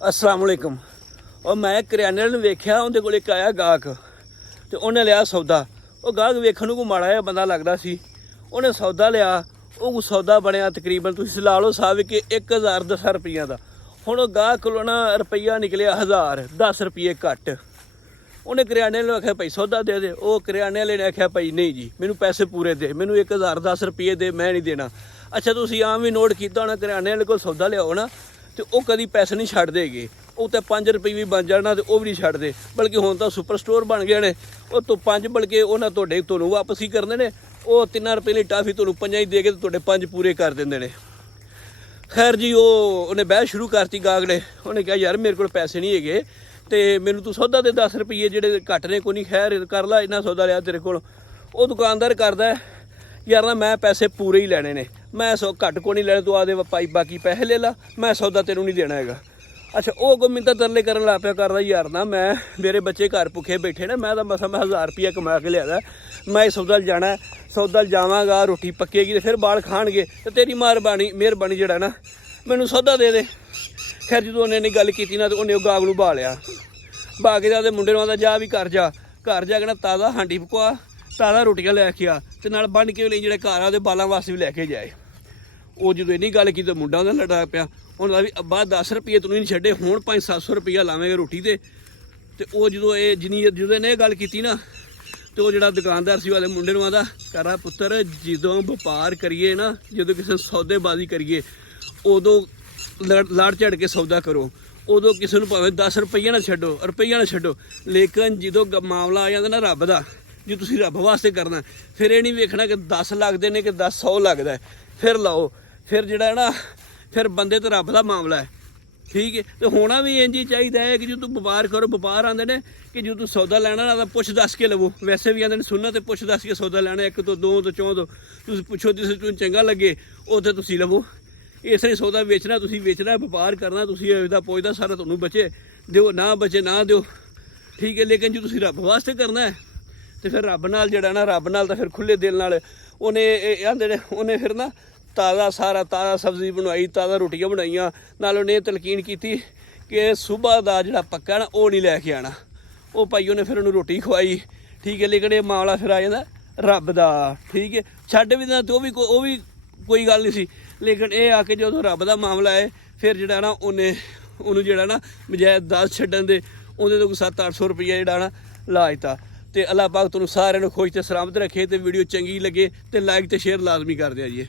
अस्सलाम वालेकुम। और मैं करियाने वाले वेख्या उहदे कोल एक आया गाहक ते उन्हें लिया सौदा। वो गाहक वेखण नूं कोई माड़ा जिहा बंदा लगदा सी। उन्हें सौदा लिया, वो सौदा बनिया तकरीबन तुसीं ला लो साहब कि 1010 रुपये का। हुण वो गाहक कोलों ना रुपया निकलिया 1000, 10 रुपये घट। उन्हें करियाने वाले आख्या भाई सौदा दे दे। वो करियाने वाले ने आख्या भाई नहीं जी मैनू पैसे पूरे दे, मैनू 1010 रुपये दे, मैं नहीं देना। अच्छा तुसीं आम भी नोट किया होना, करियाने वाले कोल सौदा लियाओ ना तो वह कभी पैसे नहीं छड्डदे गे। वो तो 5 रुपये भी बन जाना तो वह भी नहीं छड्डदे, बल्कि हुण तो सुपर स्टोर बन गए ने। वो तो 5 बल्कि उन्हें तुहानूं वापस ही करते हैं। वो 3 रुपये की टाफी तुहानूं 5 ही दे के तुहाडे 5 पूरे कर देंदे ने। खैर जी वो उन्हें बहस शुरू करती गाहक ने। उन्हें कहा यार मेरे को पैसे नहीं है तो मैनू तू सौदा दे 10 रुपये जेडे घट ने कोई नहीं, खैर कर ला इन्ना सौदा लिया तेरे को। वो दुकानदार करदा यार ना मैं पैसे पूरे ही लैने ने, मैं घट को नहीं लैने, तू आदे पाई बाकी पैसे ले ला, मैं सौदा तेनों नहीं देना हैगा। अच्छा वो कोई मिन्नत तरले करन लग पिया करदा यार ना मैं मेरे बच्चे घर भुखे बैठे ने, मैं तो मसा मैं 1000 रुपया कमा के लिया, मैं सौदा जाना है, सौदा जावांगा रोटी पक्केगी तो फिर बाल खाणगे तो तेरी मेहरबानी जेड़ा ना मैनू सौदा दे दे। खैर जो उन्हें गल की ना तो उन्हें गाहक नूं बहा लिया। बहा के तो मुंडे नूं आंदा जा भी घर जा के ना ताज़ा हांडी पकवा, ताज़ा रोटियां लैके आ ते नाल बन के लिए जेह्ड़े घर आ बालों वास्ते भी लैके जाए। वो जो इन्नी गल की तो मुंडा उहदा लड़ा पिया। उन्होंने भी अब्बा 10 रुपये तू नहीं छड्डे, हुण 500-700 रुपया लावेंगे रोटी ते। वो जो ये जो इन्हें गल की ना तो वो जो दुकानदार सी वाले मुंडे नूं आंदा करा पुत्तर जदों व्यापार करिए ना, जदों किसी सौदेबाजी करिए उदों लड़ झड़ के सौदा करो, उदों किसी नूं भावें 10 रुपया ना छड्डो, लेकिन जदों मामला आ जाता ना रब दा, जो तुसीं रब वास्ते करना फिर ये नहीं वेखना कि 10 लगते हैं कि 100 लगता है, फिर लाओ। फिर जिहड़ा ना फिर बंदे तो रब दा मामला है, ठीक है। तो होना भी इंज ही चाहिए है कि जो तू व्यापार करो, व्यापार आते हैं कि जो तू सौदा लैना ना पुछ दस के लवो। वैसे भी आते सुनना तो पुछ दस के सौदा लैना, 1 तो 2 तो 4 तो तुम पुछो तुम चंगा लगे उत्थे तुसीं लवो। इस तरह सौदा वेचना, तुसीं वेचना व्यापार करना, तुसीं इसदा पुछदा सारा तुहानूं बचे दिओ ना बचे ना दिओ, ठीक है। लेकिन जो तुसीं रब वास्ते करना है तो फिर रब नाल जेड़ा ना रब नाल तो फिर खुले दिल नाल उन्हें आंदे ने उन्हें फिर ना ताज़ा सब्जी बनवाई, ताज़ा रोटियां बनाइया, नाल उन्हें तलकीन की कि सुबह का जोड़ा पक्का ना वो नहीं लैके आना। वो भाई उन्हें फिर उन्हें रोटी खवाई, ठीक है। लेकिन ये मामला फिर आ जाता रब का, ठीक है। छड्ड भी देना तो वो भी कोई गल नहीं सी, लेकिन ये आके जो रब का मामला है फिर जोड़ा ना उन्हें जोड़ा ना बजाय 10 छड्डन दे उन्हें तो 700-800 रुपया जोड़ा ना ला दिता। तो अल्लाह पाक तुहानूं सारिआं नूं खुश ते सलामत रखे। तो वीडियो चंगी लगे तो लाइक तो शेयर लाजमी कर दिया जी।